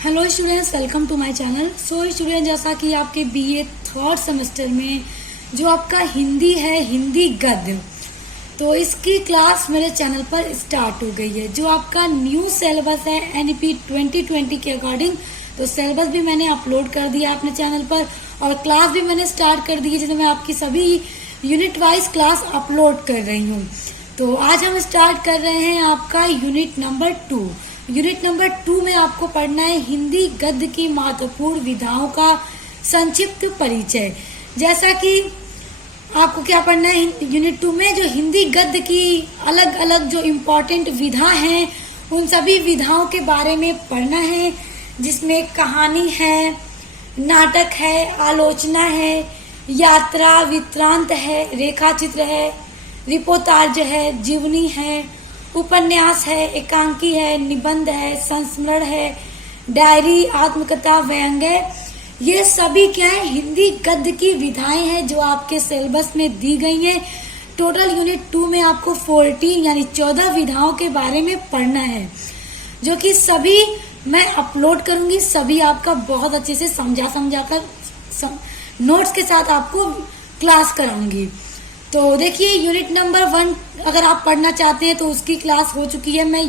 Hello students, welcome to my channel. So student, जैसा कि आपके बीए थर्ड सेमेस्टर में जो आपका हिंदी है, हिंदी गद्य, तो इसकी क्लास मेरे चैनल पर स्टार्ट हो गई है। जो आपका न्यू सिलेबस है एनईपी 2020 के अकॉर्डिंग, तो सिलेबस भी मैंने अपलोड कर दिया अपने चैनल पर और क्लास भी मैंने स्टार्ट कर दी है, जिसमें मैं आपकी सभी यूनिट वाइज क्लास अपलोड कर रही हूँ। तो आज हम स्टार्ट कर रहे हैं आपका यूनिट नंबर 2। यूनिट नंबर 2 में आपको पढ़ना है हिंदी गद्य की महत्वपूर्ण विधाओं का संक्षिप्त परिचय। जैसा कि आपको क्या पढ़ना है यूनिट 2 में, जो हिंदी गद्य की अलग अलग जो इम्पोर्टेंट विधा हैं, उन सभी विधाओं के बारे में पढ़ना है, जिसमें कहानी है, नाटक है, आलोचना है, यात्रा वृत्तांत है, रेखा चित्र है, रिपोर्टाज है, जीवनी है, उपन्यास है, एकांकी है, निबंध है, संस्मरण है, डायरी, आत्मकथा, व्यंग्य। ये सभी क्या है, हिंदी गद्य की विधाएं हैं जो आपके सिलेबस में दी गई हैं। टोटल यूनिट 2 में आपको 14 यानी 14 विधाओं के बारे में पढ़ना है, जो कि सभी मैं अपलोड करूंगी। सभी आपका बहुत अच्छे से समझा कर नोट्स के साथ आपको क्लास कराऊंगी। तो देखिए, यूनिट नंबर 1 अगर आप पढ़ना चाहते हैं तो उसकी क्लास हो चुकी है। मैं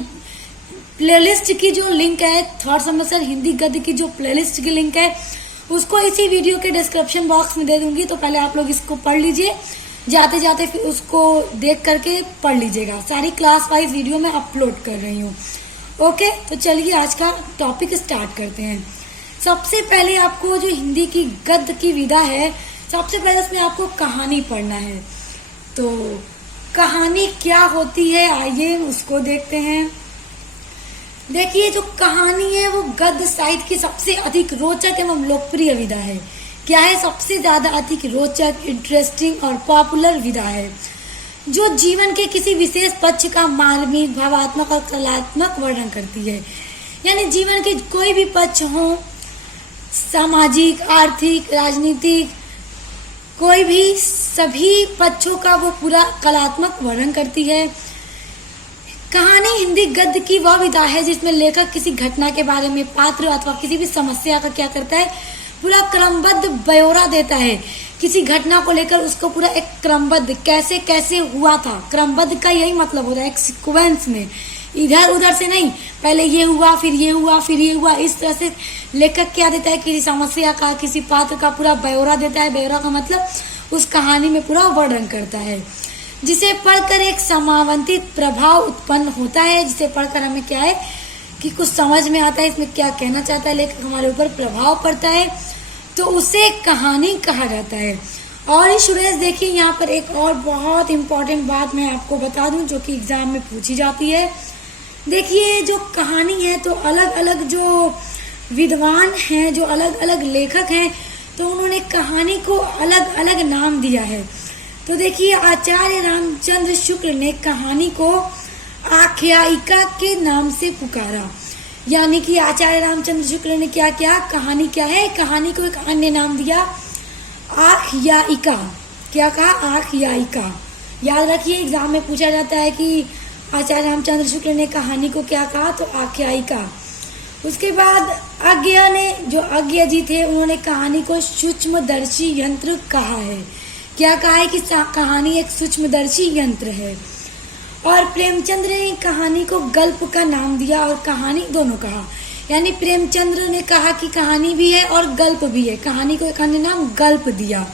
प्लेलिस्ट की जो लिंक है, थर्ड सेमेस्टर हिंदी गद्य की जो प्लेलिस्ट की लिंक है, उसको इसी वीडियो के डिस्क्रिप्शन बॉक्स में दे दूंगी। तो पहले आप लोग इसको पढ़ लीजिए, जाते जाते फिर उसको देख करके पढ़ लीजिएगा। सारी क्लास वाइज वीडियो मैं अपलोड कर रही हूँ। ओके, तो चलिए आज का टॉपिक स्टार्ट करते हैं। सबसे पहले आपको जो हिंदी की गद्य की विधा है, सबसे पहले उसमें आपको कहानी पढ़ना है। तो कहानी क्या होती है, आइए उसको देखते हैं। देखिए, जो कहानी है वो गद्य साहित्य की सबसे अधिक रोचक एवं लोकप्रिय विधा है। क्या है? सबसे ज्यादा अधिक रोचक, इंटरेस्टिंग और पॉपुलर विधा है, जो जीवन के किसी विशेष पक्ष का मार्मिक, भावात्मक और कलात्मक वर्णन करती है। यानी जीवन के कोई भी पक्ष हो, सामाजिक, आर्थिक, राजनीतिक, कोई भी, सभी पक्षों का वो पूरा कलात्मक वर्णन करती है। कहानी हिंदी गद्य की वह विधा है जिसमें लेखक किसी घटना के बारे में, पात्र अथवा किसी भी समस्या का क्या करता है, पूरा क्रमबद्ध ब्यौरा देता है। किसी घटना को लेकर उसको पूरा एक क्रमबद्ध, कैसे कैसे हुआ था, क्रमबद्ध का यही मतलब होता है, एक सीक्वेंस में, इधर उधर से नहीं, पहले ये हुआ, फिर ये हुआ, फिर ये हुआ। इस तरह से लेखक क्या देता है, किसी समस्या का, किसी पात्र का पूरा ब्यौरा देता है। ब्यौरा का मतलब उस कहानी में पूरा वर्णन करता है, जिसे पढ़कर एक समावंतित प्रभाव उत्पन्न होता है। जिसे पढ़कर हमें क्या है कि कुछ समझ में आता है, इसमें क्या कहना चाहता है लेखक, हमारे ऊपर प्रभाव पड़ता है, तो उसे कहानी कहा जाता है। और स्टूडेंट्स देखिए, यहाँ पर एक और बहुत इम्पोर्टेंट बात मैं आपको बता दूं, जो कि एग्जाम में पूछी जाती है। देखिए, जो कहानी है, तो अलग अलग जो विद्वान हैं, जो अलग अलग लेखक हैं, तो उन्होंने कहानी को अलग अलग नाम दिया है। तो देखिए, आचार्य रामचंद्र शुक्ल ने कहानी को आख्यायिका के नाम से पुकारा। यानी कि आचार्य रामचंद्र शुक्ल ने क्या किया, कहानी क्या है, कहानी को एक अन्य नाम दिया, आख्यायिका। क्या कहा? आख्यायिका। याद रखिए, एग्जाम में पूछा जाता है कि आचार्य रामचंद्र शुक्ल ने कहानी को क्या कहा, तो आख्यायिका। उसके बाद अज्ञा ने, जो अज्ञा जी थे, उन्होंने कहानी को सूक्ष्मदर्शी यंत्र कहा है। क्या कहा है कि कहानी एक सूक्ष्मदर्शी यंत्र है। और प्रेमचंद्र ने कहानी को गल्प का नाम दिया और कहानी दोनों कहा। यानी प्रेमचंद्र ने कहा कि कहानी भी है और गल्प भी है, कहानी को एक अन्य नाम गल्प दिया।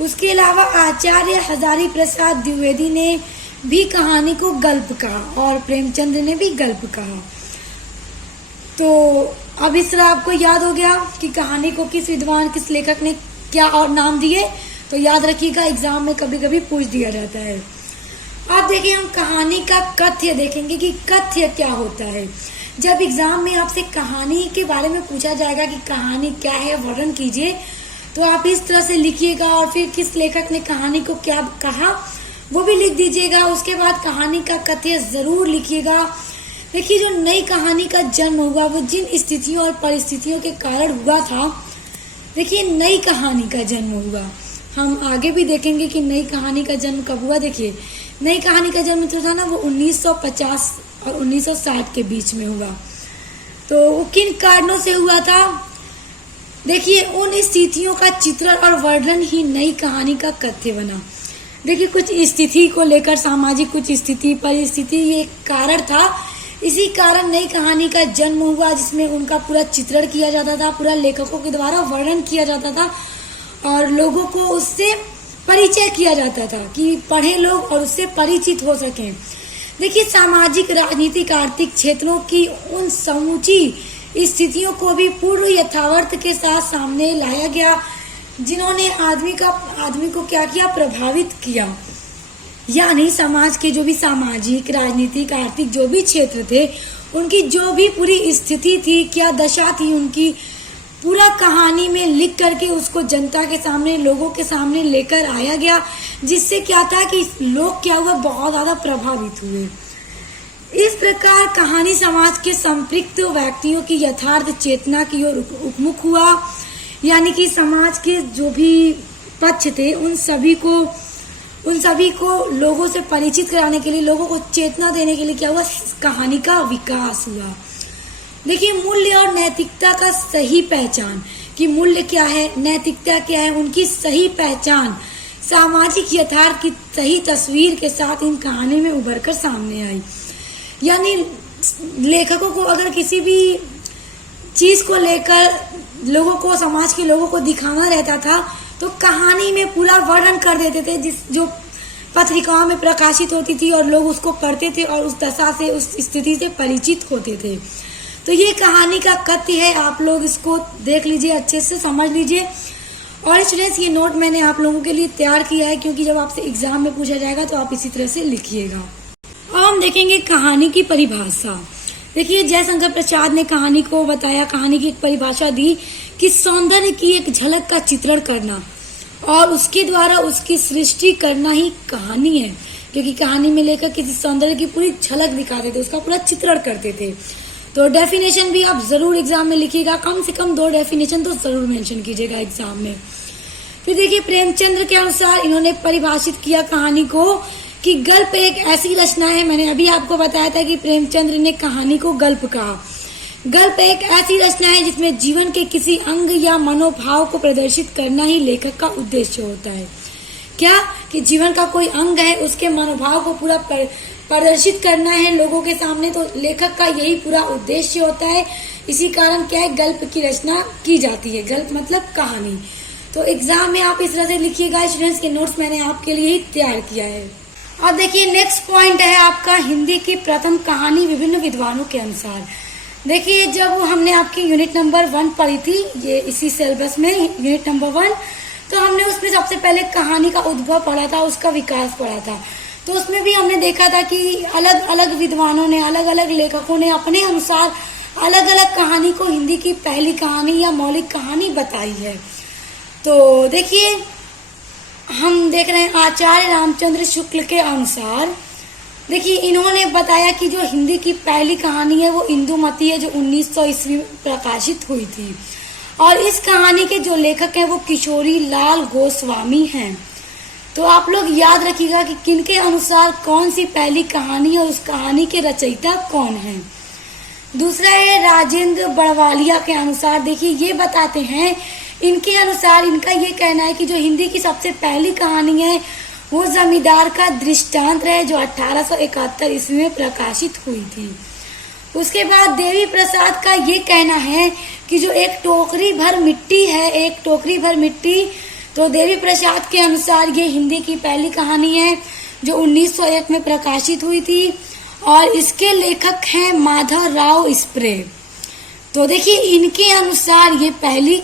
उसके अलावा आचार्य हजारी प्रसाद द्विवेदी ने भी कहानी को गल्प कहा और प्रेमचंद्र ने भी गल्प कहा। तो अब इस तरह आपको याद हो गया कि कहानी को किस विद्वान, किस लेखक ने क्या और नाम दिए। तो याद रखिएगा, एग्जाम में कभी कभी पूछ दिया जाता है। अब देखिए, हम कहानी का कथ्य देखेंगे कि कथ्य क्या होता है। जब एग्जाम में आपसे कहानी के बारे में पूछा जाएगा कि कहानी क्या है, वर्णन कीजिए, तो आप इस तरह से लिखिएगा और फिर किस लेखक ने कहानी को क्या कहा वो भी लिख दीजिएगा। उसके बाद कहानी का कथ्य जरूर लिखिएगा। देखिए, जो नई कहानी का जन्म हुआ वो जिन स्थितियों और परिस्थितियों के कारण हुआ था, देखिए नई कहानी का जन्म हुआ। हम आगे भी देखेंगे कि नई कहानी का जन्म कब हुआ। देखिए, नई कहानी का जन्म जो था ना, वो 1950 और 1960 के बीच में हुआ। तो वो किन कारणों से हुआ था? देखिए, उन स्थितियों का चित्रण और वर्णन ही नई कहानी का कथ्य बना। देखिए, कुछ स्थिति को लेकर, सामाजिक कुछ स्थिति, परिस्थिति, ये कारण था। इसी कारण नई कहानी का जन्म हुआ, जिसमें उनका पूरा चित्रण किया जाता था, पूरा लेखकों के द्वारा वर्णन किया जाता था और लोगों को उससे परिचय किया जाता था कि पढ़े लोग और उससे परिचित हो सकें। देखिए, सामाजिक, राजनीतिक, आर्थिक क्षेत्रों की उन समूची स्थितियों को भी पूर्ण यथार्थ के साथ सामने लाया गया, जिन्होंने आदमी को क्या किया? प्रभावित किया। यानी समाज के जो भी सामाजिक, राजनीतिक, आर्थिक जो भी क्षेत्र थे, उनकी जो भी पूरी स्थिति थी, क्या दशा थी उनकी, पूरा कहानी में लिख करके उसको जनता के सामने, लोगों के सामने लेकर आया गया, जिससे क्या था कि लोग क्या हुआ? बहुत ज्यादा प्रभावित हुए। इस प्रकार कहानी समाज के संपृक्त व्यक्तियों की यथार्थ चेतना की ओर उन्मुख हुआ। यानी कि समाज के जो भी पक्ष थे, उन सभी को लोगों से परिचित कराने के लिए, लोगों को चेतना देने के लिए क्या हुआ? कहानी का विकास हुआ। देखिए, मूल्य और नैतिकता का सही पहचान, कि मूल्य क्या है, नैतिकता क्या है, उनकी सही पहचान सामाजिक यथार्थ की सही तस्वीर के साथ इन कहानी में उभर कर सामने आई। यानी लेखकों को अगर किसी भी चीज को लेकर लोगों को, समाज के लोगों को दिखाना रहता था, तो कहानी में पूरा वर्णन कर देते थे, जो पत्रिकाओं में प्रकाशित होती थी और लोग उसको पढ़ते थे और उस दशा से, उस स्थिति से परिचित होते थे। तो ये कहानी का कथ्य है, आप लोग इसको देख लीजिए, अच्छे से समझ लीजिए। और स्टूडेंट्स, ये नोट मैंने आप लोगों के लिए तैयार किया है, क्योंकि जब आपसे एग्जाम में पूछा जाएगा तो आप इसी तरह से लिखिएगा। अब हम देखेंगे कहानी की परिभाषा। देखिए, जयशंकर प्रसाद ने कहानी को बताया, कहानी की एक परिभाषा दी कि सौंदर्य की एक झलक का चित्रण करना और उसके द्वारा उसकी सृष्टि करना ही कहानी है। क्योंकि कहानी में लेकर किसी सौंदर्य की पूरी झलक दिखाते थे, उसका पूरा चित्रण करते थे। तो डेफिनेशन भी आप जरूर एग्जाम में लिखिएगा, कम से कम 2 डेफिनेशन तो जरूर मेंशन कीजिएगा एग्जाम में। फिर देखिए, प्रेमचंद्र के अनुसार इन्होंने परिभाषित किया कहानी को कि गल्प एक ऐसी रचना है, मैंने अभी आपको बताया था कि प्रेमचंद्र ने कहानी को गल्प कहा। गल्प एक ऐसी रचना है जिसमें जीवन के किसी अंग या मनोभाव को प्रदर्शित करना ही लेखक का उद्देश्य होता है। क्या? कि जीवन का कोई अंग है, उसके मनोभाव को पूरा प्रदर्शित करना है लोगों के सामने, तो लेखक का यही पूरा उद्देश्य होता है। इसी कारण क्या है? गल्प की रचना की जाती है। गल्प मतलब कहानी। तो एग्जाम में आप इस तरह से लिखिएगा। स्टूडेंट्स, के नोट्स मैंने आपके लिए ही तैयार किया है। अब देखिए, नेक्स्ट पॉइंट है आपका हिंदी की प्रथम कहानी विभिन्न विद्वानों के अनुसार। देखिए, जब हमने आपकी यूनिट नंबर 1 पढ़ी थी, ये इसी सिलेबस में यूनिट नंबर 1, तो हमने उसमें सबसे पहले कहानी का उद्भव पढ़ा था, उसका विकास पढ़ा था। तो उसमें भी हमने देखा था कि अलग अलग विद्वानों ने, अलग अलग लेखकों ने अपने अनुसार अलग अलग कहानी को हिंदी की पहली कहानी या मौलिक कहानी बताई है। तो देखिए, हम देख रहे हैं आचार्य रामचंद्र शुक्ल के अनुसार, देखिए इन्होंने बताया कि जो हिंदी की पहली कहानी है वो इंदुमती है, जो 1900 ईस्वी में प्रकाशित हुई थी। और इस कहानी के जो लेखक हैं वो किशोरी लाल गोस्वामी हैं। तो आप लोग याद रखिएगा कि किनके अनुसार कौन सी पहली कहानी है और उस कहानी के रचयिता कौन है। दूसरा है राजेंद्र बड़वालिया के अनुसार। देखिए, ये बताते हैं, इनके अनुसार इनका ये कहना है कि जो हिंदी की सबसे पहली कहानी है वो जमींदार का दृष्टांत है, जो 1871 ईस्वी में प्रकाशित हुई थी। उसके बाद देवी प्रसाद का ये कहना है कि जो एक टोकरी भर मिट्टी है, एक टोकरी भर मिट्टी, तो देवी प्रसाद के अनुसार ये हिंदी की पहली कहानी है जो 1901 में प्रकाशित हुई थी और इसके लेखक हैं माधव राव स्प्रे। तो देखिए, इनके अनुसार ये पहली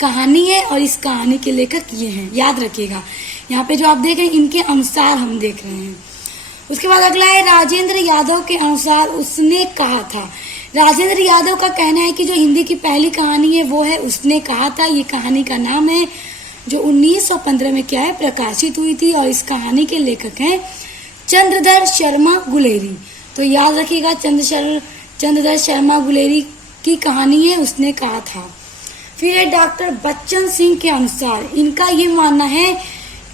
कहानी है और इस कहानी के लेखक ये हैं, याद रखिएगा। यहाँ पे जो आप देख रहे हैं, इनके अनुसार हम देख रहे हैं। उसके बाद अगला है राजेंद्र यादव के अनुसार, उसने कहा था। राजेंद्र यादव का कहना है कि जो हिंदी की पहली कहानी है वो है उसने कहा था। ये कहानी का नाम है, जो 1915 में क्या है, प्रकाशित हुई थी और इस कहानी के लेखक हैं चंद्रधर शर्मा गुलेरी। तो याद रखिएगा, चंद्रधर शर्मा गुलेरी की कहानी है उसने कहा था। फिर है डॉक्टर बच्चन सिंह के अनुसार, इनका ये मानना है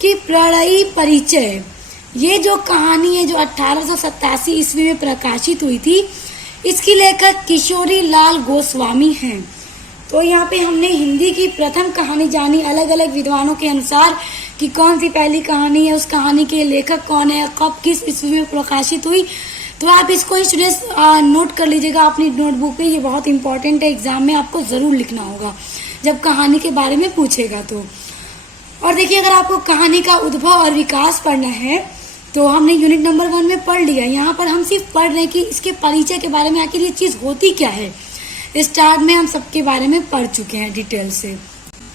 कि प्रणयी परिचय, ये जो कहानी है जो 1887 ईस्वी में प्रकाशित हुई थी, इसकी लेखक किशोरी लाल गोस्वामी हैं। तो यहाँ पे हमने हिंदी की प्रथम कहानी जानी अलग अलग विद्वानों के अनुसार कि कौन सी पहली कहानी है, उस कहानी के लेखक कौन है, कब किस ईस्वी में प्रकाशित हुई। तो आप इसको स्टूडेंट्स नोट कर लीजिएगा अपनी नोटबुक पे, ये बहुत इंपॉर्टेंट है, एग्जाम में आपको जरूर लिखना होगा जब कहानी के बारे में पूछेगा तो। और देखिए, अगर आपको कहानी का उद्भव और विकास पढ़ना है तो हमने यूनिट नंबर 1 में पढ़ लिया। यहाँ पर हम सिर्फ पढ़ रहे हैं कि इसके परिचय के बारे में, आखिर ये चीज होती क्या है। स्टार्ट में हम सबके बारे में पढ़ चुके हैं डिटेल से।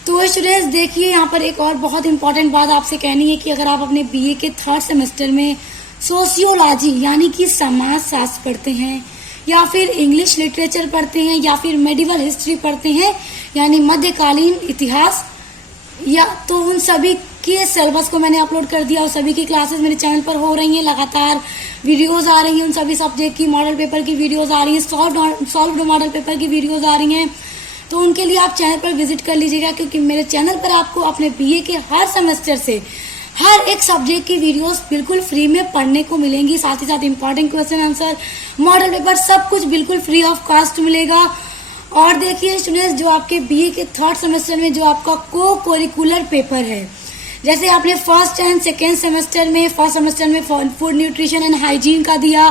तो स्टूडेंट्स देखिए, यहाँ पर एक और बहुत इंपॉर्टेंट बात आपसे कहनी है कि अगर आप अपने बीए के 3rd सेमेस्टर में सोशियोलॉजी यानी कि समाज शास्त्र पढ़ते हैं, या फिर इंग्लिश लिटरेचर पढ़ते हैं, या फिर मेडिवल हिस्ट्री पढ़ते हैं यानी मध्यकालीन इतिहास, या तो उन सभी के सिलेबस को मैंने अपलोड कर दिया और सभी की क्लासेस मेरे चैनल पर हो रही हैं। लगातार वीडियोस आ रही हैं, उन सभी सब्जेक्ट की मॉडल पेपर की वीडियोस आ रही हैं, सॉल्व्ड मॉडल पेपर की वीडियोस आ रही हैं। तो उनके लिए आप चैनल पर विजिट कर लीजिएगा, क्योंकि मेरे चैनल पर आपको अपने बीए के हर सेमेस्टर से हर एक सब्जेक्ट की वीडियोस बिल्कुल फ्री में पढ़ने को मिलेंगी। साथ ही साथ important question answer, model paper, सब कुछ बिल्कुल फ्री ऑफ कॉस्ट मिलेगा। और देखिए स्टूडेंट्स, जो आपके बीए के 3rd सेमेस्टर में जो आपका को करिकुलर पेपर है, जैसे आपने फर्स्ट एंड सेकेंड सेमेस्टर में, फर्स्ट सेमेस्टर में फूड न्यूट्रिशन एंड हाइजीन का दिया,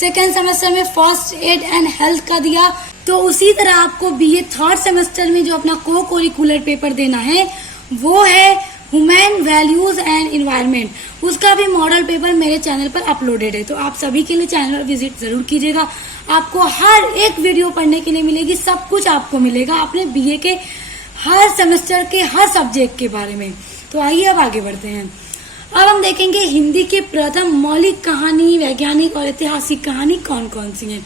सेकेंड सेमेस्टर में फर्स्ट एड एंड हेल्थ का दिया, तो उसी तरह आपको बीए 3rd सेमेस्टर में जो अपना को करिकुलर पेपर देना है वो है ह्यूमन वैल्यूज एंड इन्वायरमेंट। उसका भी मॉडल पेपर मेरे चैनल पर अपलोडेड है, तो आप सभी के लिए चैनल पर विजिट जरूर कीजिएगा। आपको हर एक वीडियो पढ़ने के लिए मिलेगी, सब कुछ आपको मिलेगा अपने बीए के हर सेमेस्टर के हर सब्जेक्ट के बारे में। तो आइए अब आगे बढ़ते हैं। अब हम देखेंगे हिंदी के प्रथम मौलिक कहानी, वैज्ञानिक और ऐतिहासिक कहानी कौन कौन सी हैं।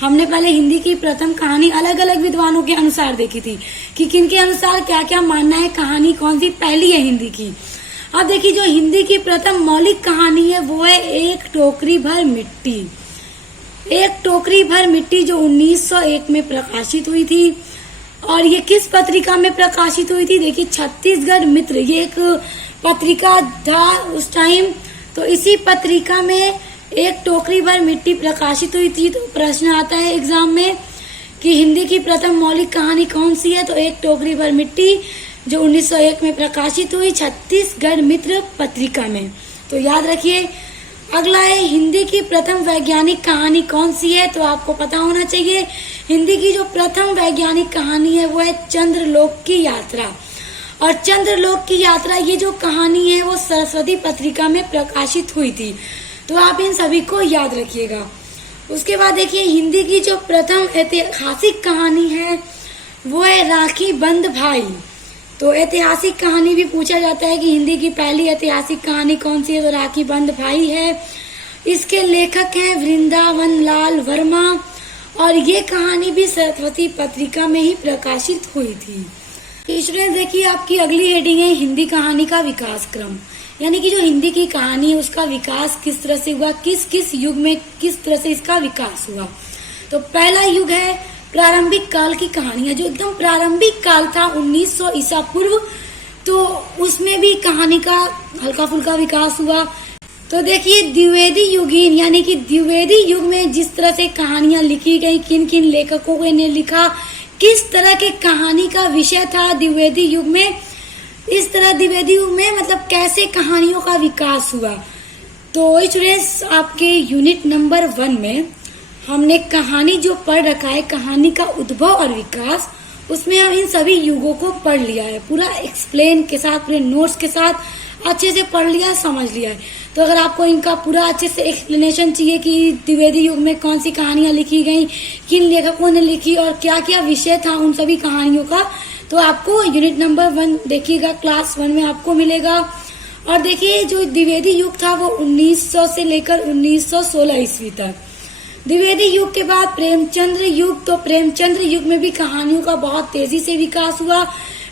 हमने पहले हिंदी की प्रथम कहानी अलग अलग विद्वानों के अनुसार देखी थी कि किनके अनुसार क्या क्या मानना है, कहानी कौन सी पहली है हिंदी की। अब देखिए, जो हिंदी की प्रथम मौलिक कहानी है वो है एक टोकरी भर मिट्टी। एक टोकरी भर मिट्टी जो 1901 में प्रकाशित हुई थी। और ये किस पत्रिका में प्रकाशित हुई थी? देखिए, छत्तीसगढ़ मित्र, ये एक पत्रिका था उस टाइम। तो इसी पत्रिका में एक टोकरी भर मिट्टी प्रकाशित हुई थी। तो प्रश्न आता है एग्जाम में कि हिंदी की प्रथम मौलिक कहानी कौन सी है? तो एक टोकरी भर मिट्टी जो 1901 में प्रकाशित हुई छत्तीसगढ़ मित्र पत्रिका में। तो याद रखिए। अगला है हिंदी की प्रथम वैज्ञानिक कहानी कौन सी है? तो आपको पता होना चाहिए, हिंदी की जो प्रथम वैज्ञानिक कहानी है वो है चंद्रलोक की यात्रा। और चंद्रलोक की यात्रा ये जो कहानी है वो सरस्वती पत्रिका में प्रकाशित हुई थी। तो आप इन सभी को याद रखिएगा। उसके बाद देखिए, हिंदी की जो प्रथम ऐतिहासिक कहानी है वो है राखी बंध भाई। तो ऐतिहासिक कहानी भी पूछा जाता है कि हिंदी की पहली ऐतिहासिक कहानी कौन सी है? तो राखी बंध भाई है। इसके लेखक हैं वृंदावन लाल वर्मा, और ये कहानी भी सरस्वती पत्रिका में ही प्रकाशित हुई थी। स्टूडेंट्स देखिए, आपकी अगली हेडिंग है हिंदी कहानी का विकास क्रम, यानी कि जो हिंदी की कहानी है उसका विकास किस तरह से हुआ, किस किस युग में किस तरह से इसका विकास हुआ। तो पहला युग है प्रारंभिक काल की कहानियां, जो एकदम प्रारंभिक काल था 1900 ईसा पूर्व, तो उसमें भी कहानी का हल्का फुल्का विकास हुआ। तो देखिए, द्विवेदी युगीन यानी कि द्विवेदी युग में जिस तरह से कहानियां लिखी गई, किन किन लेखकों ने लिखा, किस तरह के कहानी का विषय था द्विवेदी युग में, इस तरह द्विवेदी युग में मतलब कैसे कहानियों का विकास हुआ। तो स्टूडेंट्स, आपके यूनिट नंबर 1 में हमने कहानी जो पढ़ रखा है, कहानी का उद्भव और विकास, उसमें हम इन सभी युगों को पढ़ लिया है, पूरा एक्सप्लेन के साथ, पूरे नोट्स के साथ अच्छे से पढ़ लिया, समझ लिया है। तो अगर आपको इनका पूरा अच्छे से एक्सप्लेनेशन चाहिए कि द्विवेदी युग में कौन सी कहानियां लिखी गई, किन लेखकों ने लिखी और क्या क्या विषय था उन सभी कहानियों का, तो आपको यूनिट नंबर 1 देखिएगा, क्लास 1 में आपको मिलेगा। और देखिए, जो द्विवेदी युग था वो 1900 से लेकर 1916 ईस्वी तक। द्विवेदी युग के बाद प्रेमचंद्र युग, तो प्रेमचंद्र युग में भी कहानियों का बहुत तेजी से विकास हुआ।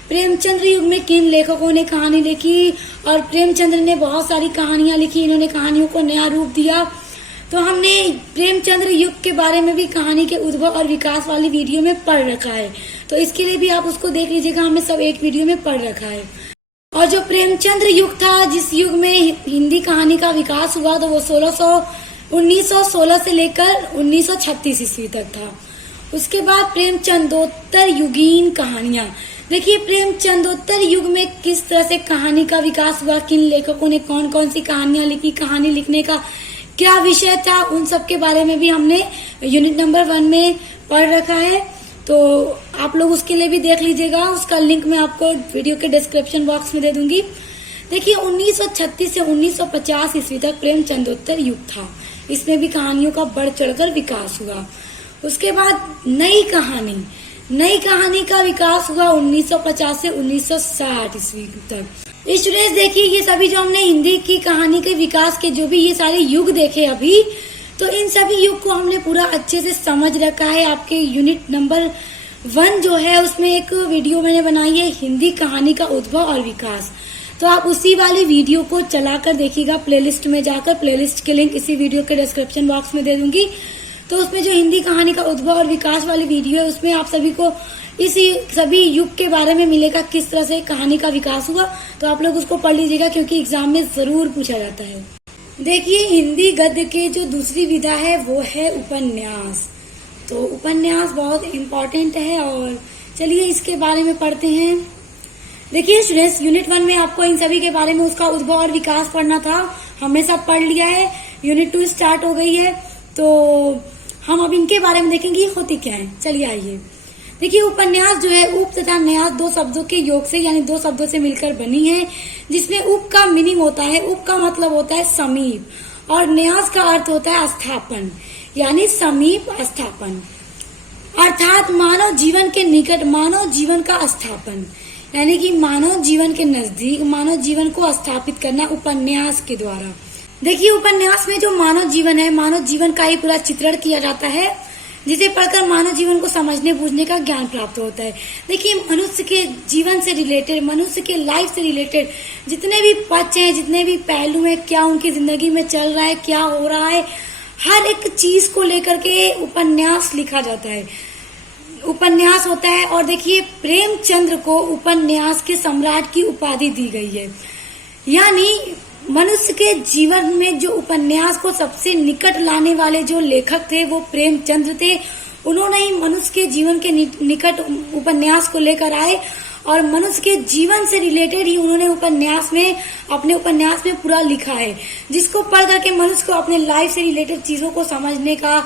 प्रेमचंद्र युग में किन लेखकों ने कहानी लिखी, और प्रेमचंद्र ने बहुत सारी कहानियां लिखी, इन्होंने कहानियों को नया रूप दिया। तो हमने प्रेमचंद्र युग के बारे में भी कहानी के उद्भव और विकास वाली वीडियो में पढ़ रखा है, तो इसके लिए भी आप उसको देख लीजिएगा, हमने सब एक वीडियो में पढ़ रखा है। और जो प्रेमचंद्र युग था, जिस युग में हिंदी कहानी का विकास हुआ, तो वो 1916 से लेकर 1936 ईस्वी तक था। उसके बाद प्रेमचंदोत्तर युगीन कहानियां। देखिए प्रेमचंदोत्तर युग में किस तरह से कहानी का विकास हुआ, किन लेखकों ने कौन कौन सी कहानियां लिखी, कहानी लिखने का क्या विषय था, उन सब के बारे में भी हमने यूनिट नंबर 1 में पढ़ रखा है। तो आप लोग उसके लिए भी देख लीजिएगा, उसका लिंक मैं आपको वीडियो के डिस्क्रिप्शन बॉक्स में दे दूंगी। देखिए 1936 से 1950 ईस्वी तक प्रेमचंदोत्तर युग था। इसमें भी कहानियों का बढ़ चढ़कर विकास हुआ। उसके बाद नई कहानी का विकास हुआ 1950 से 1960 ईस्वी तक। स्टूडेंट्स देखिए ये सभी जो हमने हिंदी की कहानी के विकास के जो भी ये सारे युग देखे अभी, तो इन सभी युग को हमने पूरा अच्छे से समझ रखा है। आपके यूनिट नंबर 1 जो है उसमें एक वीडियो मैंने बनाई है हिंदी कहानी का उद्भव और विकास, तो आप उसी वाली वीडियो को चलाकर देखिएगा। प्लेलिस्ट में जाकर, प्लेलिस्ट के लिंक इसी वीडियो के डिस्क्रिप्शन बॉक्स में दे दूंगी। तो उसमें जो हिंदी कहानी का उद्भव और विकास वाली वीडियो है उसमें आप सभी को इसी सभी युग के बारे में मिलेगा, किस तरह से कहानी का विकास हुआ। तो आप लोग उसको पढ़ लीजिएगा क्योंकि एग्जाम में जरूर पूछा जाता है। देखिए हिंदी गद्य के जो दूसरी विधा है वो है उपन्यास। तो उपन्यास बहुत इम्पोर्टेंट है और चलिए इसके बारे में पढ़ते हैं। देखिए स्टूडेंट्स यूनिट 1 में आपको इन सभी के बारे में उसका उद्भव और विकास पढ़ना था, हमने सब पढ़ लिया है। यूनिट 2 स्टार्ट हो गई है, तो हम अब इनके बारे में देखेंगे होती क्या है। चलिए आइए। देखिए उपन्यास जो है उप तथा न्यास 2 शब्दों के योग से यानी 2 शब्दों से मिलकर बनी है, जिसमें उप का मीनिंग होता है, उप का मतलब होता है समीप और न्यास का अर्थ होता है स्थापन यानी समीप स्थापन, अर्थात मानव जीवन के निकट, मानव जीवन का स्थापन यानी कि मानव जीवन के नजदीक, मानव जीवन को स्थापित करना उपन्यास के द्वारा। देखिए उपन्यास में जो मानव जीवन है, मानव जीवन का ही पूरा चित्रण किया जाता है, जिसे पढ़कर मानव जीवन को समझने बूझने का ज्ञान प्राप्त होता है। देखिए मनुष्य के जीवन से रिलेटेड, मनुष्य के लाइफ से रिलेटेड जितने भी पक्ष हैं, जितने भी पहलू हैं, क्या उनकी जिंदगी में चल रहा है, क्या हो रहा है, हर एक चीज को लेकर के उपन्यास लिखा जाता है, उपन्यास होता है। और देखिए प्रेमचंद्र को उपन्यास के सम्राट की उपाधि दी गई है, यानी मनुष्य के जीवन में जो उपन्यास को सबसे निकट लाने वाले जो लेखक थे वो प्रेमचंद्र थे। उन्होंने ही मनुष्य के जीवन के निकट उपन्यास को लेकर आए और मनुष्य के जीवन से रिलेटेड ही उन्होंने अपने उपन्यास में पूरा लिखा है, जिसको पढ़ करके मनुष्य को अपने लाइफ से रिलेटेड चीजों को समझने का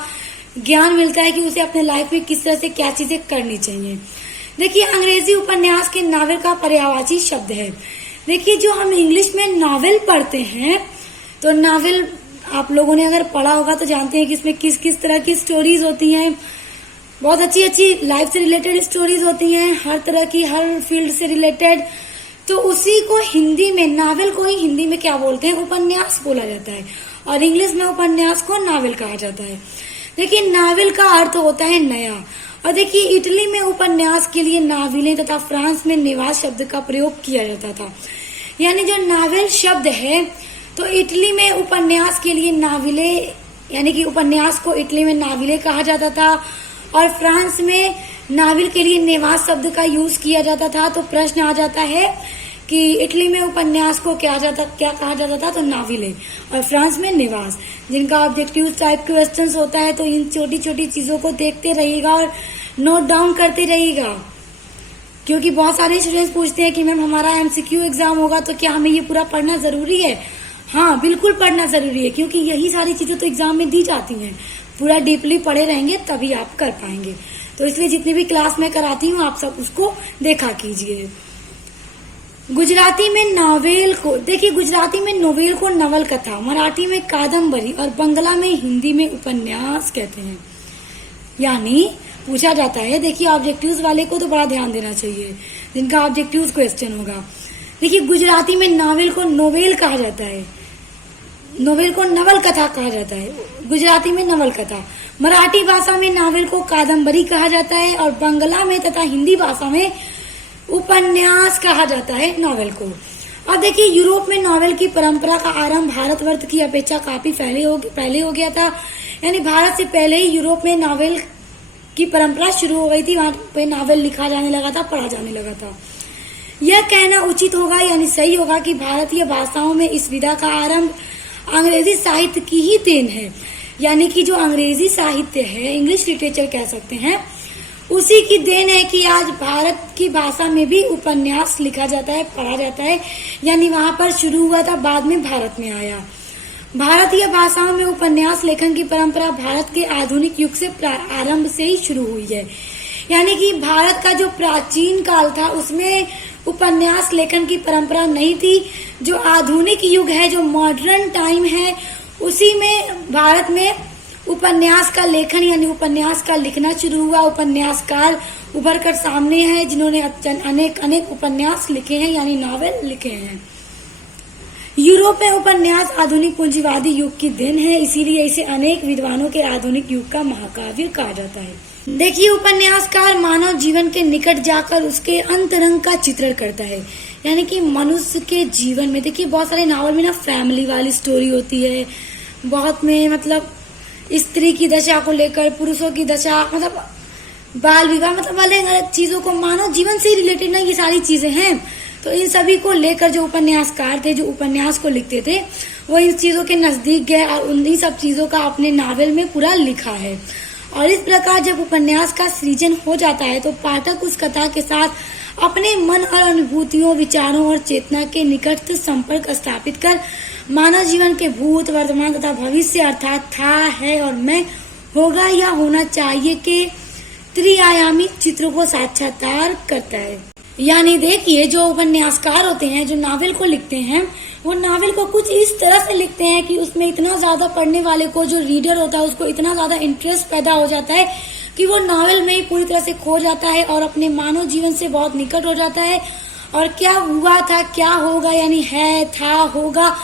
ज्ञान मिलता है कि उसे अपने लाइफ में किस तरह से क्या चीजें करनी चाहिए। देखिए अंग्रेजी उपन्यास के नावल का पर्यायवाची शब्द है। देखिए जो हम इंग्लिश में नावल पढ़ते हैं, तो नावल आप लोगों ने अगर पढ़ा होगा तो जानते हैं कि इसमें किस किस तरह की स्टोरीज होती हैं। बहुत अच्छी अच्छी लाइफ से रिलेटेड स्टोरीज होती हैं, हर तरह की, हर फील्ड से रिलेटेड। तो उसी को हिंदी में, नावल को ही हिंदी में क्या बोलते हैं, उपन्यास बोला जाता है, और इंग्लिश में उपन्यास को नावल कहा जाता है। देखिए नावल का अर्थ होता है नया, और देखिए इटली में उपन्यास के लिए नाविलें तथा फ्रांस में निवास शब्द का प्रयोग किया जाता था। यानी जो नावल शब्द है, तो इटली में उपन्यास के लिए नाविले, यानी कि उपन्यास को इटली में नाविले कहा जाता था, और फ्रांस में नावल के लिए निवास शब्द का यूज किया जाता था। तो प्रश्न आ जाता है कि इटली में उपन्यास को क्या कहा जाता था, तो नाविले, और फ्रांस में निवास। जिनका ऑब्जेक्टिव टाइप क्वेश्चंस होता है, तो इन छोटी छोटी चीजों को देखते रहिएगा और नोट डाउन करते रहिएगा, क्योंकि बहुत सारे स्टूडेंट्स पूछते हैं कि मैम हमारा एमसीक्यू एग्जाम होगा तो क्या हमें ये पूरा पढ़ना जरूरी है। हाँ बिल्कुल पढ़ना जरूरी है, क्योंकि यही सारी चीजें तो एग्जाम में दी जाती हैं। पूरा डीपली पढ़े रहेंगे तभी आप कर पाएंगे। तो इसलिए जितनी भी क्लास में कराती हूँ आप सब उसको देखा कीजिए। गुजराती में नावेल को, देखिए गुजराती में नोवेल को नवल कथा, मराठी में कादम्बरी और बंगला में, हिंदी में उपन्यास कहते हैं। यानी पूछा जाता है, देखिए ऑब्जेक्टिव्स वाले को तो बड़ा ध्यान देना चाहिए, जिनका ऑब्जेक्टिव्स क्वेश्चन होगा। देखिए गुजराती में नावल को नोवेल कहा जाता है, नोवेल को नवल कथा कहा जाता है, गुजराती में नवल कथा। मराठी भाषा में नावल को कादम्बरी कहा जाता है, और बंगला में तथा हिंदी भाषा में उपन्यास कहा जाता है नावल को। अब देखिए यूरोप में नावल की परंपरा का आरंभ भारतवर्ष की अपेक्षा काफी पहले हो गया था। यानी भारत से पहले ही यूरोप में नावल की परंपरा शुरू हो गई थी, वहां पे नावल लिखा जाने लगा था, पढ़ा जाने लगा था। यह कहना उचित होगा यानी सही होगा कि भारतीय भाषाओं में इस विधा का आरंभ अंग्रेजी साहित्य की ही देन है। यानी कि जो अंग्रेजी साहित्य है, इंग्लिश लिटरेचर कह सकते हैं, उसी की देन है कि आज भारत की भाषा में भी उपन्यास लिखा जाता है, पढ़ा जाता है। यानी वहां पर शुरू हुआ था, बाद में भारत में आया। भारतीय भाषाओं में उपन्यास लेखन की परंपरा भारत के आधुनिक युग से आरंभ से ही शुरू हुई है। यानी कि भारत का जो प्राचीन काल था उसमें उपन्यास लेखन की परंपरा नहीं थी। जो आधुनिक युग है, जो मॉडर्न टाइम है, उसी में भारत में उपन्यास का लेखन यानी उपन्यास का लिखना शुरू हुआ। उपन्यासकार उभर कर सामने हैं जिन्होंने अनेक उपन्यास लिखे हैं यानी नॉवेल लिखे हैं। यूरोप में उपन्यास आधुनिक पूंजीवादी युग की देन है, इसीलिए इसे अनेक विद्वानों के आधुनिक युग का महाकाव्य कहा जाता है। देखिए, उपन्यासकार मानव जीवन के निकट जाकर उसके अंतरंग का चित्रण करता है। यानी कि मनुष्य के जीवन में देखिए बहुत सारे नावल में ना फैमिली वाली स्टोरी होती है, बहुत में मतलब स्त्री की दशा को लेकर, पुरुषों की दशा, मतलब बाल विवाह, मतलब अलग अलग चीजों को मानव जीवन से रिलेटेड ना ये सारी चीजें हैं। तो इन सभी को लेकर जो उपन्यासकार थे, जो उपन्यास को लिखते थे, वो इन चीजों के नजदीक गए और उन्हीं सब चीजों का अपने नावल में पूरा लिखा है। और इस प्रकार जब उपन्यास का सृजन हो जाता है तो पाठक उस कथा के साथ अपने मन और अनुभूतियों, विचारों और चेतना के निकट संपर्क स्थापित कर मानव जीवन के भूत, वर्तमान तथा भविष्य अर्थात था, है और मैं, होगा या होना चाहिए के त्रिआयामी चित्रों को साक्षात्कार करता है। यानी देखिए, जो उपन्यासकार होते हैं, जो नावल को लिखते हैं, वो नावल को कुछ इस तरह से लिखते हैं कि उसमें इतना ज्यादा पढ़ने वाले को, जो रीडर होता है, उसको इतना ज्यादा इंटरेस्ट पैदा हो जाता है कि वो नावल में ही पूरी तरह से खो जाता है और अपने मानव जीवन से बहुत निकट हो जाता है। और क्या हुआ था, क्या होगा, यानी है, था, होगा,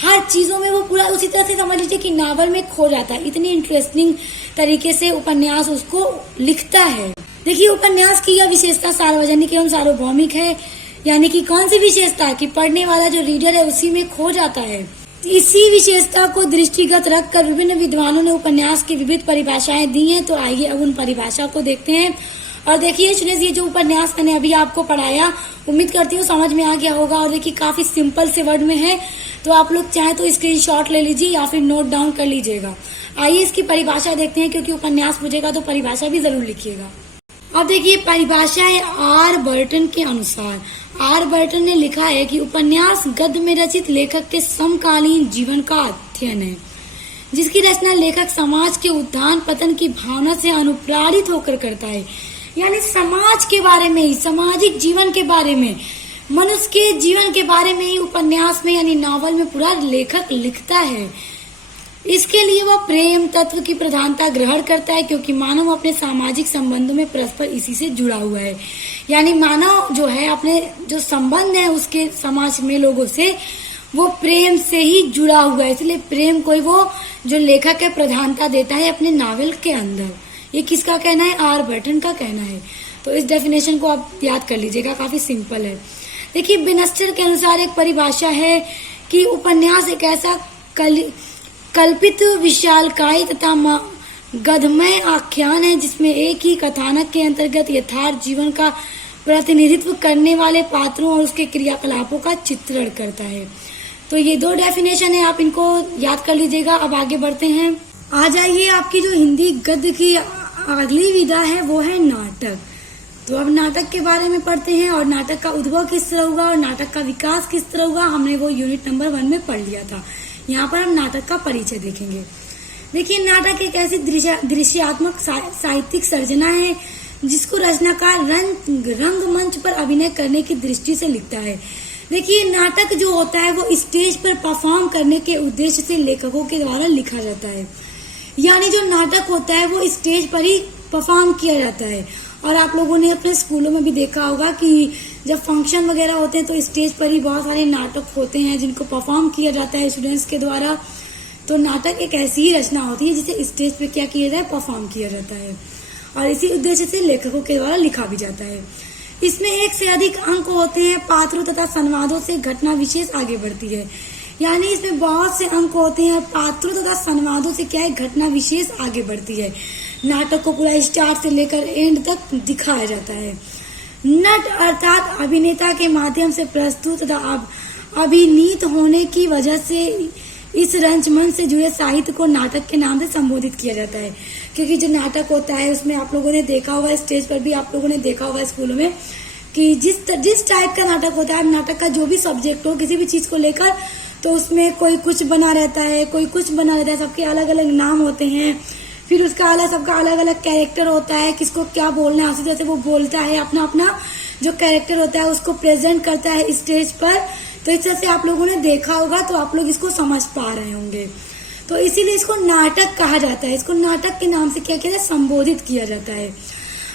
हर चीजों में वो पूरा उसी तरह से समझ लीजिए कि नावल में खो जाता है। इतनी इंटरेस्टिंग तरीके से उपन्यास उसको लिखता है। देखिए, उपन्यास की यह विशेषता सार्वजनिक एवं सार्वभौमिक है। यानी कि कौन सी विशेषता कि पढ़ने वाला जो रीडर है उसी में खो जाता है। इसी विशेषता को दृष्टिगत रखकर विभिन्न विद्वानों ने उपन्यास की विविध परिभाषाएं दी हैं। तो आइए अब उन परिभाषा को देखते हैं। और देखिए सुरेश, ये जो उपन्यास मैंने अभी आपको पढ़ाया, उम्मीद करती हूँ समझ में आ गया होगा। और देखिए काफी सिंपल से वर्ड में है, तो आप लोग चाहे तो स्क्रीनशॉट ले लीजिए या फिर नोट डाउन कर लीजिएगा। आइए इसकी परिभाषा देखते हैं, क्योंकि उपन्यास पूछेगा तो परिभाषा भी जरूर लिखिएगा। अब देखिए, परिभाषा है आर बर्टन के अनुसार। आर बर्टन ने लिखा है कि उपन्यास गद्य में रचित लेखक के समकालीन जीवन का अध्ययन है, जिसकी रचना लेखक समाज के उत्थान पतन की भावना से अनुप्राणित होकर करता है। यानी समाज के बारे में ही, सामाजिक जीवन के बारे में, मनुष्य के जीवन के बारे में ही उपन्यास में यानी नावल में पूरा लेखक लिखता है। इसके लिए वह प्रेम तत्व की प्रधानता ग्रहण करता है, क्योंकि मानव अपने सामाजिक संबंधों में परस्पर इसी से जुड़ा हुआ है। यानी मानव जो है अपने जो संबंध है उसके समाज में लोगों से, वो प्रेम से ही जुड़ा हुआ है। इसलिए प्रेम को वो जो लेखक है प्रधानता देता है अपने नावल के अंदर। ये किसका कहना है? आर बर्टन का कहना है। तो इस डेफिनेशन को आप याद कर लीजिएगा, काफी सिंपल है। देखिए, बिनस्टर के अनुसार एक परिभाषा है कि उपन्यास एक ऐसा कल्पित विशालकाय तथा गद्यमय आख्यान है जिसमें एक ही कथानक के अंतर्गत यथार्थ जीवन का प्रतिनिधित्व करने वाले पात्रों और उसके क्रियाकलापों का चित्रण करता है। तो ये दो डेफिनेशन है, आप इनको याद कर लीजिएगा। अब आगे बढ़ते हैं। आ जाइए, आपकी जो हिंदी गद्य की अगली विधा है वो है नाटक। तो अब नाटक के बारे में पढ़ते हैं और नाटक का उद्भव किस तरह हुआ और नाटक का विकास किस तरह हुआ, हमने वो यूनिट नंबर 1 में पढ़ लिया था। यहाँ पर हम नाटक का परिचय देखेंगे। देखिए, नाटक एक ऐसी दृश्यात्मक साहित्यिक सर्जना है जिसको रचनाकार रंगमंच पर अभिनय करने की दृष्टि से लिखता है। देखिए, नाटक जो होता है वो स्टेज पर परफॉर्म करने के उद्देश्य से लेखकों के द्वारा लिखा जाता है। यानी जो नाटक होता है वो स्टेज पर ही परफॉर्म किया जाता है। और आप लोगों ने अपने स्कूलों में भी देखा होगा कि जब फंक्शन वगैरह होते हैं तो स्टेज पर ही बहुत सारे नाटक होते हैं जिनको परफॉर्म किया जाता है स्टूडेंट्स के द्वारा। तो नाटक एक ऐसी ही रचना होती है जिसे स्टेज पे क्या किया जाए, परफॉर्म किया जाता है। और इसी उद्देश्य से लेखकों के द्वारा लिखा भी जाता है। इसमें एक से अधिक अंक होते हैं। पात्रों तथा संवादों से घटना विशेष आगे बढ़ती है। यानी इसमें बहुत से अंक होते हैं। पात्रों तथा संवादों से क्या है, घटना विशेष आगे बढ़ती है। नाटक को पूरा स्टार्ट से लेकर एंड तक दिखाया जाता है। नट अर्थात अभिनेता के माध्यम से प्रस्तुत तथा अभिनीत होने की वजह से इस रंगमंच से जुड़े साहित्य को नाटक के नाम से संबोधित किया जाता है। क्योंकि जो नाटक होता है उसमें आप लोगों ने देखा होगा, स्टेज पर भी आप लोगों ने देखा होगा स्कूलों में, कि जिस टाइप का नाटक होता है, नाटक का जो भी सब्जेक्ट हो किसी भी चीज को लेकर, तो उसमें कोई कुछ बना रहता है, कोई कुछ बना रहता है, सबके अलग अलग नाम होते हैं, फिर उसका सबका अलग अलग कैरेक्टर होता है, किसको क्या बोलना है, उसी तरह से वो बोलता है, अपना अपना जो कैरेक्टर होता है उसको प्रेजेंट करता है स्टेज पर। तो इस तरह से आप लोगों ने देखा होगा, तो आप लोग इसको समझ पा रहे होंगे। तो इसीलिए इसको नाटक कहा जाता है, इसको नाटक के नाम से क्या किया जाता है, संबोधित किया जाता है।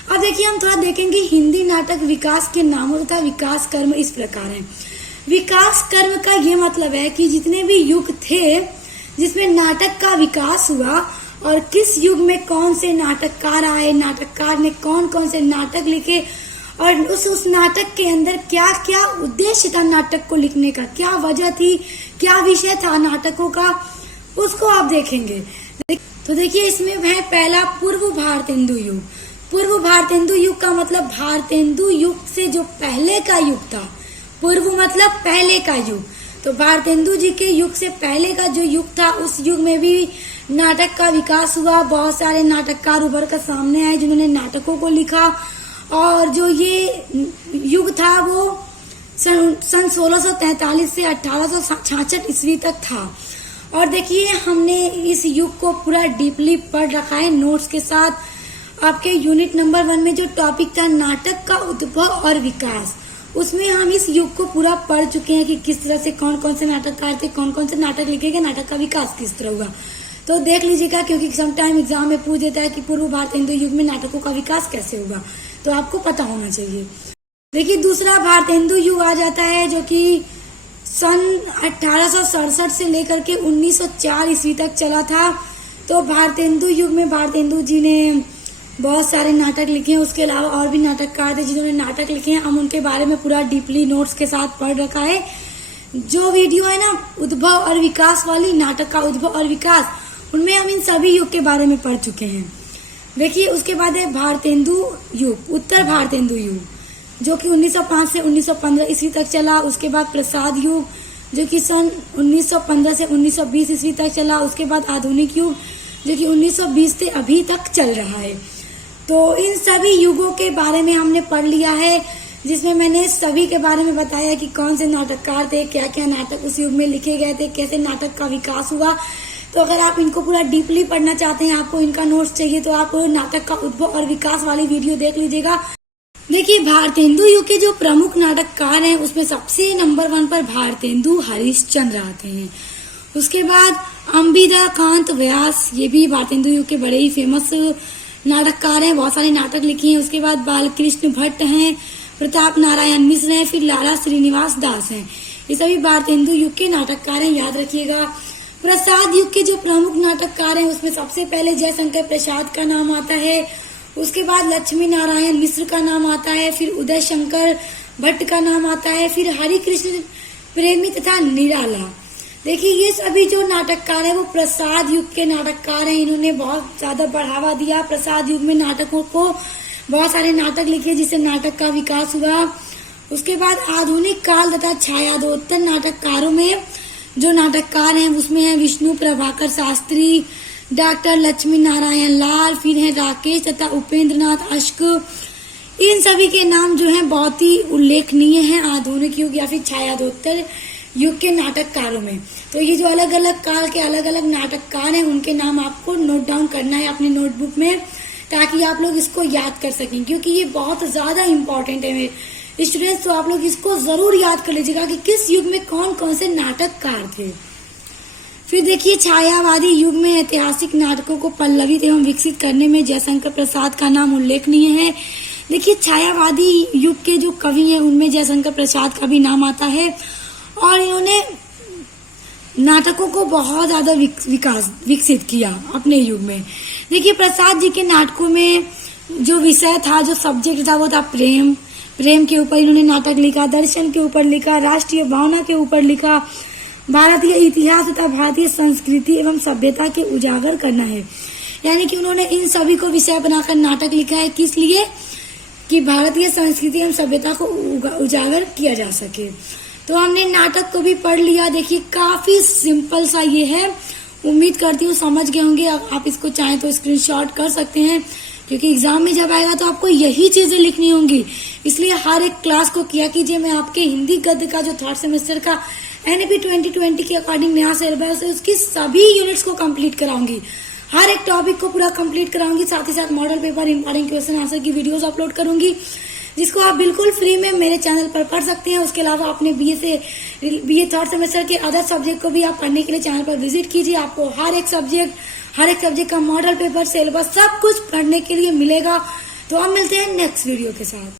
अब देखिए हम थोड़ा देखेंगे हिंदी नाटक विकास के नामों तथा विकास कर्म इस प्रकार है। विकास कर्म का ये मतलब है कि जितने भी युग थे जिसमें नाटक का विकास हुआ, और किस युग में कौन से नाटककार आए, नाटककार ने कौन कौन से नाटक लिखे, और उस नाटक के अंदर क्या क्या उद्देश्य था नाटक को लिखने का, क्या वजह थी, क्या विषय था नाटकों का, उसको आप देखेंगे। तो देखिए इसमें है पहला पूर्व भारतेंदु युग। पूर्व भारतेंदु युग का मतलब भारतेंदु युग से जो पहले का युग था, पूर्व मतलब पहले का युग, तो भारतेंदु जी के युग से पहले का जो युग था उस युग में भी नाटक का विकास हुआ। बहुत सारे नाटककार उभर कर सामने आए जिन्होंने नाटकों को लिखा, और जो ये युग था वो सन 1643 से 1866 ईस्वी तक था। और देखिए हमने इस युग को पूरा डीपली पढ़ रखा है नोट्स के साथ। आपके यूनिट नंबर 1 में जो टॉपिक था नाटक का उद्भव और विकास, उसमें हम इस युग को पूरा पढ़ चुके हैं कि किस तरह से कौन कौन से नाटककार थे, कौन कौन से नाटक लिखे गए, नाटक का विकास किस तरह हुआ। तो देख लीजिएगा, क्योंकि सम टाइम एग्जाम में पूछ देता है कि पूर्व भारतेंदु युग में नाटकों का विकास कैसे हुआ, तो आपको पता होना चाहिए। देखिए दूसरा भारतेंदु युग आ जाता है जो कि सन 1867 से लेकर के 1904 ईस्वी तक चला था। तो भारतेंदु युग में भारतेंदु जी ने बहुत सारे नाटक लिखे हैं, उसके अलावा और भी नाटककार थे जिन्होंने नाटक लिखे हैं। हम उनके बारे में पूरा डीपली नोट्स के साथ पढ़ रखा है। जो वीडियो है ना उद्भव और विकास वाली, नाटक का उद्भव और विकास, उनमें हम इन सभी युग के बारे में पढ़ चुके हैं। देखिए उसके बाद है भारतेंदु युग, उत्तर भारतेंदु युग, जो कि 1905 से 1915 ईस्वी तक चला। उसके बाद प्रसाद युग जो कि सन 1915 से 1920 ईस्वी तक चला। उसके बाद आधुनिक युग जो कि 1920 से अभी तक चल रहा है। तो इन सभी युगों के बारे में हमने पढ़ लिया है, जिसमें मैंने सभी के बारे में बताया कि कौन से नाटककार थे, क्या क्या नाटक उस युग में लिखे गए थे, कैसे नाटक का विकास हुआ। तो अगर आप इनको पूरा डीपली पढ़ना चाहते हैं, आपको इनका नोट्स चाहिए, तो आप नाटक का उद्भव और विकास वाली वीडियो देख लीजिएगा। देखिए भारतेंदु युग के जो प्रमुख नाटककार हैं उसमें सबसे नंबर 1 पर भारतेंदु हरिश्चंद्र आते हैं। उसके बाद अंबिका कांत व्यास, ये भी भारतेंदु युग के बड़े ही फेमस नाटककार हैं, बहुत सारे नाटक लिखे हैं। उसके बाद बालकृष्ण भट्ट हैं, प्रताप नारायण मिश्र हैं, फिर लाला श्रीनिवास दास हैं। ये सभी भारतेंदु युग के नाटककार हैं, याद रखिएगा। प्रसाद युग के जो प्रमुख नाटककार हैं उसमें सबसे पहले जयशंकर प्रसाद का नाम आता है। उसके बाद लक्ष्मी नारायण मिश्र का नाम आता है, फिर उदय शंकर भट्ट का नाम आता है, फिर हरिकृष्ण प्रेमी तथा निराला। देखिए ये सभी जो नाटककार हैं वो प्रसाद युग के नाटककार हैं। इन्होंने बहुत ज्यादा बढ़ावा दिया प्रसाद युग में नाटकों को, बहुत सारे नाटक लिखे जिससे नाटक का विकास हुआ। उसके बाद आधुनिक काल तथा छायादोत्तर नाटककारों में जो नाटककार हैं उसमें है विष्णु प्रभाकर शास्त्री, डॉक्टर लक्ष्मी नारायण लाल, फिर है राकेश तथा उपेंद्र नाथ अश्क। इन सभी के नाम जो हैं बहुत ही उल्लेखनीय हैं आधुनिक युग या फिर छायादोत्तर युग के नाटककारों में। तो ये जो अलग अलग काल के अलग अलग नाटककार हैं उनके नाम आपको नोट डाउन करना है अपनी नोटबुक में, ताकि आप लोग इसको याद कर सकें, क्योंकि ये बहुत ज्यादा इम्पोर्टेंट है मेरे स्टूडेंट्स। तो आप लोग इसको जरूर याद कर लीजिएगा कि किस युग में कौन कौन से नाटककार थे। फिर देखिए छायावादी युग में ऐतिहासिक नाटकों को पल्लवित एवं विकसित करने में जयशंकर प्रसाद का नाम उल्लेखनीय है। देखिए छायावादी युग के जो कवि हैं उनमें जयशंकर प्रसाद का भी नाम आता है, और इन्होंने नाटकों को बहुत ज्यादा विकसित किया अपने युग में। देखिए प्रसाद जी के नाटकों में जो विषय था, जो सब्जेक्ट था, वो था प्रेम। प्रेम के ऊपर इन्होंने नाटक लिखा, दर्शन के ऊपर लिखा, राष्ट्रीय भावना के ऊपर लिखा, भारतीय इतिहास तथा भारतीय संस्कृति एवं सभ्यता के उजागर करना है। यानी कि उन्होंने इन सभी को विषय बनाकर नाटक लिखा है, किस लिए कि भारतीय संस्कृति एवं सभ्यता को उजागर किया जा सके। तो हमने नाटक को भी पढ़ लिया। देखिए काफी सिंपल सा ये है, उम्मीद करती हूँ समझ गए होंगे। आप इसको चाहें तो स्क्रीनशॉट कर सकते हैं, क्योंकि एग्जाम में जब आएगा तो आपको यही चीजें लिखनी होंगी। इसलिए हर एक क्लास को किया कीजिए। मैं आपके हिंदी गद्य का जो थर्ड सेमेस्टर का NAP 2020 के अकॉर्डिंग नया सिलेबस है, उसकी सभी यूनिट्स को कंप्लीट कराऊंगी। हर एक टॉपिक को पूरा कंप्लीट कराऊंगी। साथ ही साथ model paper, important question answer की वीडियोस अपलोड करूंगी, जिसको आप बिल्कुल फ्री में मेरे चैनल पर पढ़ सकते हैं। उसके अलावा अपने BA थर्ड सेमेस्टर के अदर सब्जेक्ट को भी आप पढ़ने के लिए चैनल पर विजिट कीजिए। आपको हर एक सब्जेक्ट का मॉडल पेपर, सिलेबस सब कुछ पढ़ने के लिए मिलेगा। तो अब मिलते हैं नेक्स्ट वीडियो के साथ।